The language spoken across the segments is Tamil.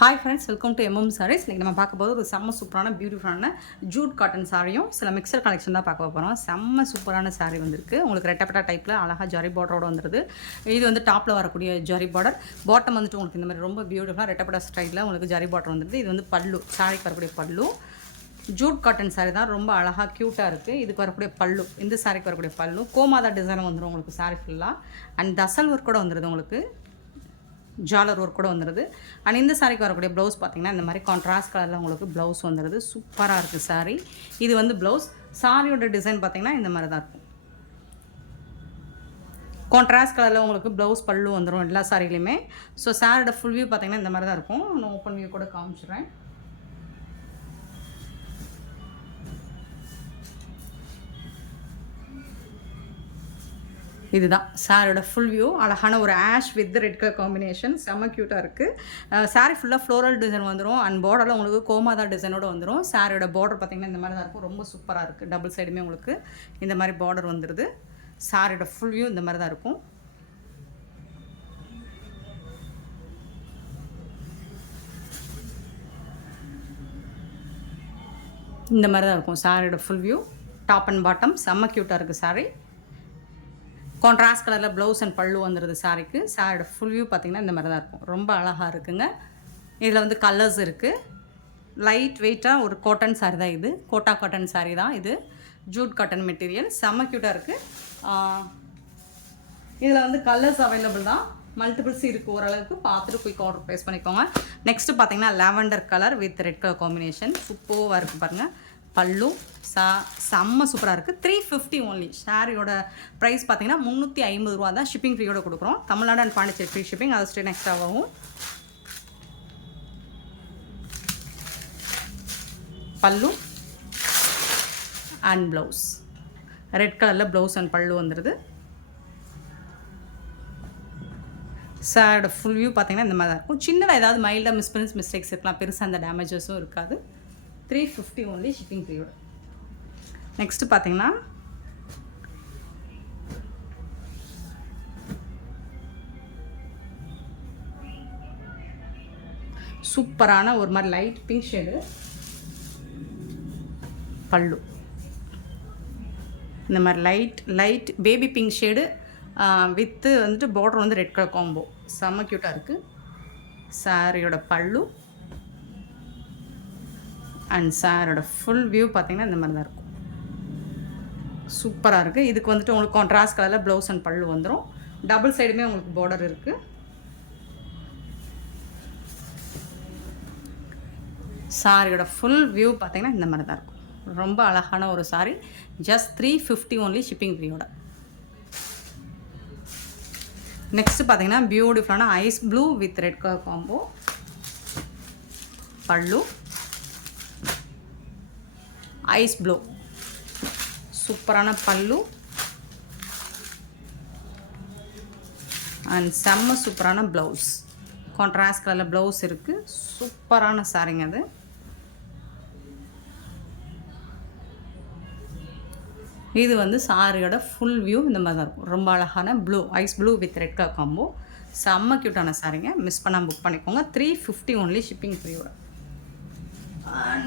Hi friends, welcome to MM sarees. இன்றைக்கி நம்ம பார்க்க போது ஒரு செம்ம சூப்பரான பியூட்டிஃபுல்லான ஜூட் காட்டன் சாரியும் சில மிக்சர் கலெக்ஷன் தான் பார்க்க போகிறோம். செம்ம சூப்பரான சாரீ வந்திருக்கு. உங்களுக்கு ரெட்டப்பட்டா டைப்பில் அழகாக ஜரி பார்டரோடு வந்துடுது. இது வந்து டாப்பில் வரக்கூடிய ஜரி பார்டர், பாட்டம் வந்துட்டு உங்களுக்கு இந்த மாதிரி ரொம்ப பியூட்டிஃபுல்லாக ரெட்டப்பட்டா ஸ்டைலில் உங்களுக்கு ஜரி பார்டர் வந்துடுது. இது வந்து பல்லு, சாரிக்கு வரக்கூடிய பல்லு. ஜூட் காட்டன் சாரீ தான், ரொம்ப அழகாக க்யூட்டாக இருக்குது. இதுக்கு வரக்கூடிய பல்லு, இந்த சாரிக்கு வரக்கூடிய பல்லு கோமாதா டிசைன் வந்துடும் உங்களுக்கு சாரீ ஃபுல்லாக. அண்ட் தசல் ஒர்க் கூட வந்துடுது, உங்களுக்கு ஜாலர் ஒர்க் கூட வந்துடுது. அண்ட் இந்த சாரிக்கு வரக்கூடிய ப்ளவுஸ் பார்த்திங்கன்னா இந்த மாதிரி கான்ட்ராஸ்ட் கலரில் உங்களுக்கு ப்ளவுஸ் வந்துடுது. சூப்பராக இருக்குது சாரீ. இது வந்து ப்ளவுஸ். சாரியோட டிசைன் பார்த்திங்கன்னா இந்த மாதிரி தான் இருக்கும். கான்ட்ராஸ்ட் கலரில் உங்களுக்கு ப்ளவுஸ் பல்லு வந்துடும் எல்லா சாரிலையுமே. ஸோ சாரியோட ஃபுல் வியூ பார்த்திங்கன்னா இந்த மாதிரி தான் இருக்கும். நான் ஓப்பன் வியூ கூட காமிச்சிடுறேன். இதுதான் சாரியோட ஃபுல் வியூ. அழகான ஒரு ash with red colour combination, செம்ம க்யூட்டாக இருக்குது. சாரீ ஃபுல்லாக ஃப்ளோரல் டிசைன் வந்துடும். அண்ட் பார்டரில் உங்களுக்கு கோமாதா டிசைனோட வந்துடும். சாரியோட பார்டர் பார்த்திங்கன்னா இந்த மாதிரி தான் இருக்கும். ரொம்ப சூப்பராக இருக்குது. டபுள் சைடுமே உங்களுக்கு இந்த மாதிரி பார்டர் வந்துடுது. சாரியோட ஃபுல் வியூ இந்த மாதிரி தான் இருக்கும். இந்த மாதிரி தான் இருக்கும் சாரியோட full view. Top and bottom செம்ம க்யூட்டாக இருக்குது சாரீ. கான்ட்ராஸ்ட் கலரில் ப்ளவுஸ் அண்ட் பல்லு வந்துடுது சாரிக்கு. சாரியோட ஃபுல் வியூ பார்த்திங்கன்னா இந்த மாதிரி தான் இருக்கும். ரொம்ப அழகாக இருக்குங்க. இதில் வந்து கலர்ஸ் இருக்குது. லைட் வெயிட்டாக ஒரு காட்டன் சாரீ தான் இது. கோட்டா காட்டன் சாரீ தான் இது. ஜூட் காட்டன் மெட்டீரியல், செம்ம க்யூட்டாக இருக்குது. இதில் வந்து கலர்ஸ் அவைலபிள் தான், மல்டிபிள்ஸ் இருக்குது. ஓரளவுக்கு பார்த்துட்டு குயிக் ஆர்டர் ப்ளேஸ் பண்ணிக்கோங்க. நெக்ஸ்ட்டு பார்த்திங்கன்னா lavender colour with red colour combination சூப்பராக இருக்குது பாருங்கள். பல்லு செம்ம சூப்பராக இருக்குது. 350 ஒன்லி. சாரியோட ப்ரைஸ் பார்த்திங்கன்னா 350 ரூபா தான். ஷிப்பிங் ஃப்ரீயோட கொடுக்குறோம். Tamil Nadu and Pondicherry free shipping, அது ஸ்டே நெக்ஸ்ட் ஆகும். பல்லு அண்ட் ப்ளவுஸ் ரெட் கலரில் ப்ளவுஸ் அண்ட் பல்லு வந்துடுது. சாரோட ஃபுல் வியூ பார்த்திங்கன்னா இந்த மாதிரி தான் இருக்கும். சின்னதாக ஏதாவது மைல்டாக மிஸ்டேக்ஸ் இருக்கலாம், பெருசாக அந்த டேமேஜஸும் இருக்காது. 350 ஒன்லி ஷிப்பிங் ஃப்ரீயோட. நெக்ஸ்ட்டு பார்த்தீங்கன்னா சூப்பரான ஒரு மாதிரி லைட் பிங்க் ஷேடு பல்லு. இந்த மாதிரி light baby pink shade with வந்துட்டு பார்டர் வந்து ரெட் கலர் காம்போ, செம்ம க்யூட்டாக இருக்குது. சாரியோட பல்லு அண்ட் சாரோட ஃபுல் வியூ பார்த்திங்கன்னா இந்த மாதிரி தான் இருக்கும். சூப்பராக இருக்குது. இதுக்கு வந்துட்டு உங்களுக்கு கான்ட்ராஸ்ட் கலரில் ப்ளவுஸ் அண்ட் பல்லு வந்துடும். டபுள் சைடுமே உங்களுக்கு பார்டர் இருக்குது. சாரியோட ஃபுல் வியூ பார்த்திங்கன்னா இந்த மாதிரி தான் இருக்கும். ரொம்ப அழகான ஒரு சாரி. ஜஸ்ட் 350 ஒன்லி ஷிப்பிங் ஃப்ரீயோட. நெக்ஸ்ட்டு பார்த்திங்கன்னா பியூட்டிஃபுல்லான ice blue with red colour combo. Pallu ice blue, சூப்பரான பல்லு அண்ட் செம்ம சூப்பரான ப்ளவுஸ். கான்ட்ராஸ்ட் கலரில் ப்ளவுஸ் இருக்குது. சூப்பரான சாரிங்க அது. இது வந்து சாரியோட ஃபுல் வியூ இந்த மாதிரி தான் இருக்கும். ரொம்ப அழகான blue, ice blue with red colour combo, செம்ம க்யூட்டான சாரிங்க. மிஸ் பண்ணாமல் புக் பண்ணிக்கோங்க. 350 ஒன்லி ஷிப்பிங் ஃப்ரீயோட.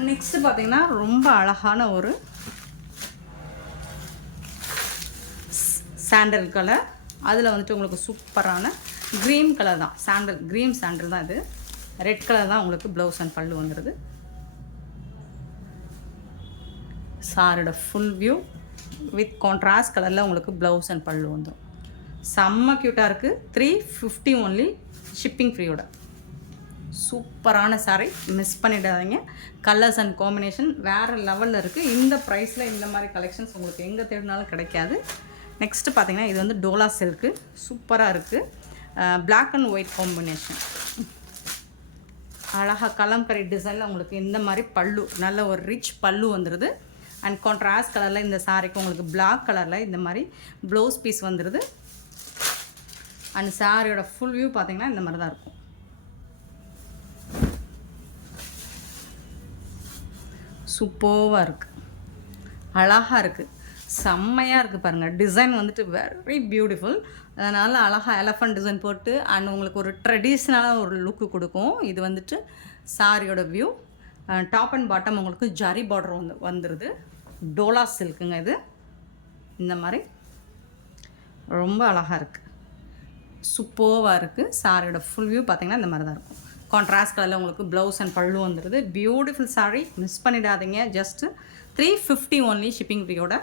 நெக்ஸ்ட்டு பார்த்திங்கன்னா ரொம்ப அழகான ஒரு சாண்டல் கலர். அதில் வந்துட்டு உங்களுக்கு சூப்பரான க்ரீன் கலர் தான், க்ரீன் சாண்டல் தான் இது. ரெட் கலர் தான் உங்களுக்கு ப்ளவுஸ் அண்ட் பல்லு வந்துடுது. சாரோட ஃபுல் வியூ வித் கான்ட்ராஸ்ட் கலரில் உங்களுக்கு ப்ளவுஸ் அண்ட் பல்லு வந்துடும். செம்ம க்யூட்டாக இருக்குது. 350 ஒன்லி ஷிப்பிங் ஃப்ரீயோட. சூப்பரான சாரீ, மிஸ் பண்ணிடாதீங்க. கலர்ஸ் அண்ட் காம்பினேஷன் வேறு லெவலில் இருக்குது. இந்த ப்ரைஸில் இந்த மாதிரி கலெக்ஷன்ஸ் உங்களுக்கு எங்கே தேடினாலும் கிடைக்காது. நெக்ஸ்ட்டு பார்த்திங்கன்னா இது வந்து டோலா சில்க்கு, சூப்பராக இருக்குது. பிளாக் அண்ட் ஒயிட் காம்பினேஷன், அழகாக கலம்கரி டிசைனில் உங்களுக்கு இந்த மாதிரி பல்லு, நல்ல ஒரு ரிச் பல்லு வந்துடுது. அண்ட் கான்ட்ராஸ்ட் கலரில் இந்த சாரிக்கு உங்களுக்கு பிளாக் கலரில் இந்த மாதிரி ப்ளவுஸ் பீஸ் வந்துடுது. அண்ட் சாரியோட ஃபுல் வியூ பார்த்திங்கன்னா இந்த மாதிரி தான் இருக்கும். சூப்பராக இருக்குது, அழகாக இருக்குது. செம்மையாக இருக்குது பாருங்கள். டிசைன் வந்துட்டு வெரி பியூட்டிஃபுல். அதனால் அழகாக எலஃபண்ட் டிசைன் போட்டு அண்ட் உங்களுக்கு ஒரு ட்ரெடிஷ்னலான ஒரு லுக்கு கொடுக்கும். இது வந்துட்டு சாரியோட வியூ. டாப் அண்ட் பாட்டம் உங்களுக்கு ஜரி பார்டர் வந்துடுது. டோலா சில்க்குங்க இது. இந்த மாதிரி ரொம்ப அழகாக இருக்குது, சூப்பர்வாக இருக்குது. சாரியோட ஃபுல் வியூ பார்த்திங்கன்னா இந்த மாதிரி தான் இருக்கும். கான்ட்ராஸ்ட் கலரில் உங்களுக்கு ப்ளவுஸ் அண்ட் பல்லு வந்துடுது. பியூட்டிஃபுல் சாரீ, மிஸ் பண்ணிடாதீங்க. ஜஸ்ட்டு 350 ஒன்லி ஷிப்பிங் ஃப்ரீயோட.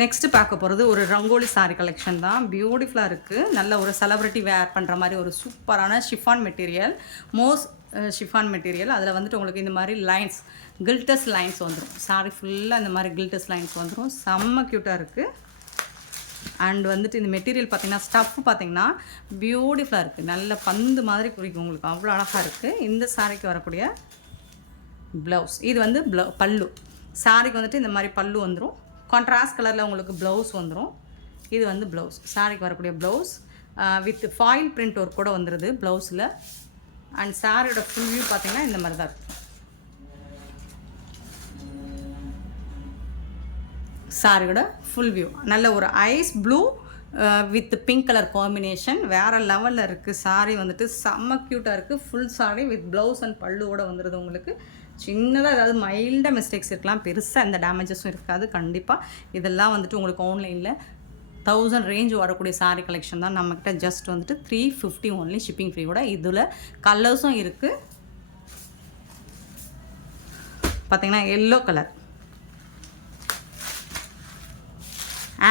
நெக்ஸ்ட்டு பார்க்க போகிறது ஒரு ரங்கோலி சாரீ கலெக்ஷன் தான். பியூட்டிஃபுல்லாக இருக்குது. நல்ல ஒரு செலிப்ரிட்டி வேர் பண்ணுற மாதிரி ஒரு சூப்பரான ஷிஃபான் மெட்டீரியல், ஷிஃபான் மெட்டீரியல். அதில் வந்துட்டு உங்களுக்கு இந்த மாதிரி லைன்ஸ், கில்டஸ் லைன்ஸ் வந்துடும். சாரி ஃபுல்லாக இந்த மாதிரி கில்டஸ் லைன்ஸ் வந்துடும். செம்ம க்யூட்டாக இருக்குது. அண்ட் வந்துட்டு இந்த மெட்டீரியல் பார்த்திங்கன்னா ஸ்டஃப் பார்த்திங்கன்னா பியூட்டிஃபுல்லாக இருக்குது. நல்ல பந்து மாதிரி குறிக்கும் உங்களுக்கு, அவ்வளோ அழகாக இருக்குது. இந்த சாரிக்கு வரக்கூடிய ப்ளவுஸ், இது வந்து பல்லு. சாரிக்கு வந்துட்டு இந்த மாதிரி பல்லு வந்துடும். கான்ட்ராஸ்ட் கலரில் உங்களுக்கு ப்ளவுஸ் வந்துடும். இது வந்து ப்ளவுஸ், சாரிக்கு வரக்கூடிய blouse with foil print work கூட வந்துடுது ப்ளவுஸில். அண்ட் சாரியோட ஃபுல் வியூ பார்த்திங்கன்னா இந்த மாதிரி தான் இருக்கும். சாரியோட ஃபுல் வியூ நல்ல ஒரு ice blue with pink colour combination, வேறு லெவலில் இருக்குது. சாரி வந்துட்டு செம்ம க்யூட்டாக இருக்குது. Full sari with blouse and பல்லுவோட வந்துடுது உங்களுக்கு. சின்னதாக ஏதாவது மைல்டாக மிஸ்டேக்ஸ் இருக்கலாம், பெருசாக எந்த டேமேஜஸும் இருக்காது. கண்டிப்பாக இதெல்லாம் வந்துட்டு உங்களுக்கு ஆன்லைனில் 1000 ரேஞ்ச் வரக்கூடிய சாரீ கலெக்ஷன் தான். நம்மக்கிட்ட ஜஸ்ட் வந்துட்டு 350 ஒன்லி ஷிப்பிங் ஃப்ரீயோட. இதில் கலர்ஸும் இருக்குது. பார்த்திங்கன்னா yellow colour,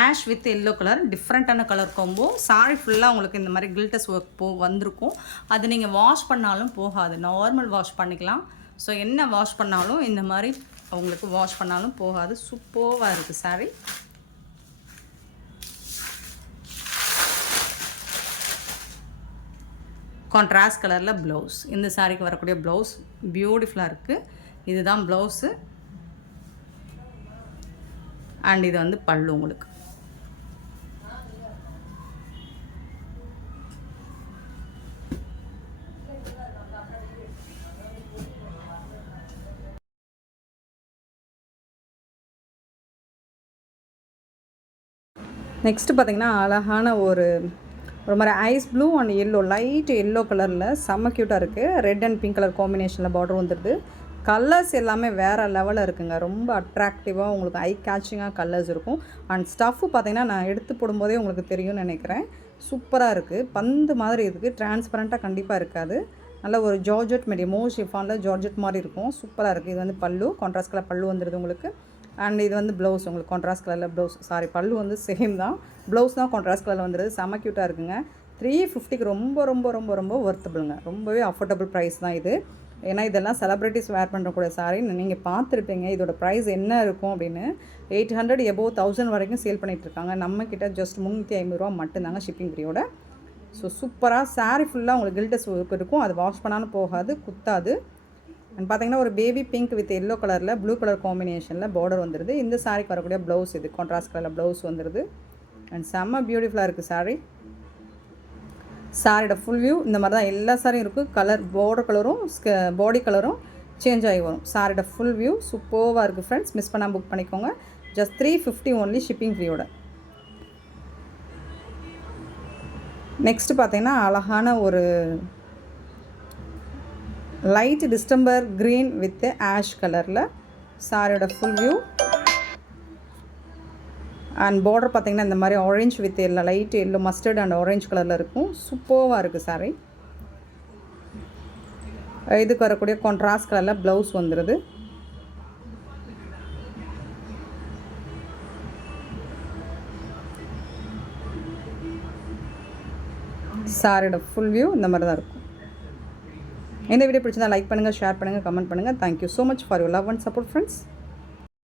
ash with yellow colour, டிஃப்ரெண்ட்டான கலர் காம்போ. சாரி ஃபுல்லாக உங்களுக்கு இந்த மாதிரி கில்டஸ் ஒர்க் வந்திருக்கும். அது நீங்கள் வாஷ் பண்ணாலும் போகாது, நார்மல் வாஷ் பண்ணிக்கலாம். ஸோ என்ன வாஷ் பண்ணாலும் இந்த மாதிரி உங்களுக்கு வாஷ் பண்ணாலும் போகாது. சூப்பராக இருக்குது சாரி. கான்ட்ராஸ்ட் கலரில் ப்ளவுஸ், இந்த சாரிக்கு வரக்கூடிய ப்ளவுஸ் பியூட்டிஃபுல்லாக இருக்குது. இதுதான் ப்ளவுஸு. அண்ட் இது வந்து பல்லு உங்களுக்கு. நெக்ஸ்ட்டு பார்த்திங்கன்னா அழகான ஒரு மாதிரி ice blue and yellow, light yellow கலரில் செம்ம க்யூட்டாக இருக்குது. ரெட் அண்ட் பிங்க் கலர் காம்பினேஷனில் பார்டர் வந்துடுது. கலர்ஸ் எல்லாமே வேறு லெவலில் இருக்குங்க. ரொம்ப அட்ராக்டிவாக உங்களுக்கு ஐ கேட்சிங்காக கலர்ஸ் இருக்கும். அண்ட் ஸ்டஃப்பு பார்த்திங்கன்னா நான் எடுத்து போடும்போதே உங்களுக்கு தெரியும்னு நினைக்கிறேன். சூப்பராக இருக்குது, பந்து மாதிரி இருக்குது. டிரான்ஸ்பரண்ட்டாக கண்டிப்பாக இருக்காது. நல்ல ஒரு ஜார்ஜெட் மெட்டீரியல், ஷிஃபானில் ஜார்ஜெட் மாதிரி இருக்கும். சூப்பராக இருக்குது. இது வந்து பல்லு, கான்ட்ராஸ்ட் கலர் பல்லு வந்துடுது உங்களுக்கு. அண்ட் இது வந்து ப்ளவுஸ் உங்களுக்கு கான்ட்ராஸ்ட் கலரில் ப்ளவுஸ். சாரி, பல்லு வந்து சேம் தான், ப்ளவுஸ் தான் கான்ட்ராஸ்ட் கலரில் வந்துடுது. செம்ம க்யூட்டாக இருக்குங்க. 350க்கு ரொம்ப ரொம்ப ரொம்ப ரொம்ப ஒர்த்தபிளுங்க. ரொம்பவே அஃபோர்டபுள் ப்ரைஸ் தான் இது. ஏன்னா இதெல்லாம் செலிப்ரிட்டிஸ் வேர் பண்ணுறக்கூடிய சாரி. நீங்கள் பார்த்துருப்பீங்க இதோட ப்ரைஸ் என்ன இருக்கும் அப்படின்னு. 800 எபோவ் 1000 வரைக்கும் சேல் பண்ணிகிட்ருக்காங்க. நம்மக்கிட்ட ஜஸ்ட் 350 ரூபா மட்டும்தாங்க ஷிப்பிங் ஃப்ரீயோட. ஸோ சூப்பராக சாரி ஃபுல்லாக உங்களுக்கு கில்டஸ் ஒர்க் இருக்கும். அது வாஷ் பண்ணாலும் போகாது, குத்தாது. அண்ட் பார்த்திங்கன்னா ஒரு பேபி பிங்க் வித் எல்லோ கலரில் ப்ளூ கலர் காம்பினேஷனில் பார்டர் வந்துடுது. இந்த சாரிக்கு வரக்கூடிய ப்ளவுஸ், இது கான்ட்ராஸ்ட் கலரில் ப்ளவுஸ் வந்துடுது. அண்ட் செம்ம பியூட்டிஃபுல்லாக இருக்குது சாரி. சாரியோட ஃபுல் வியூ இந்த மாதிரி தான் எல்லா சாரியும் இருக்குது. கலர் பார்டர் கலரும் பாடி கலரும் சேஞ்ச் ஆகி வரும். சாரியோட ஃபுல் வியூ சூப்பராக இருக்குது ஃப்ரெண்ட்ஸ். மிஸ் பண்ணால் புக் பண்ணிக்கோங்க. ஜஸ்ட் 350 ஒன்லி ஷிப்பிங் ஃப்ரீயோட. நெக்ஸ்ட்டு பார்த்திங்கன்னா அழகான ஒரு light distemper green with ash கலரில் சாரியோட ஃபுல் வியூ. அண்ட் பார்டர் பார்த்திங்கன்னா இந்த மாதிரி ஆரஞ்ச் வித் எல்லாம் light yellow, mustard and orange கலரில் இருக்கும். சூப்பராக இருக்குது சாரி. இதுக்கு வரக்கூடிய கான்ட்ராஸ்ட் கலரில் ப்ளவுஸ் வந்துடுது. சாரியோட ஃபுல் வியூ இந்த மாதிரி தான் இருக்கும். இந்த வீடியோ பிடிச்சிருந்தா லைக் பண்ணுங்கள், ஷேர் பண்ணுங்கள், கமெண்ட் பண்ணுங்கள். Thank you so much for your love and support friends.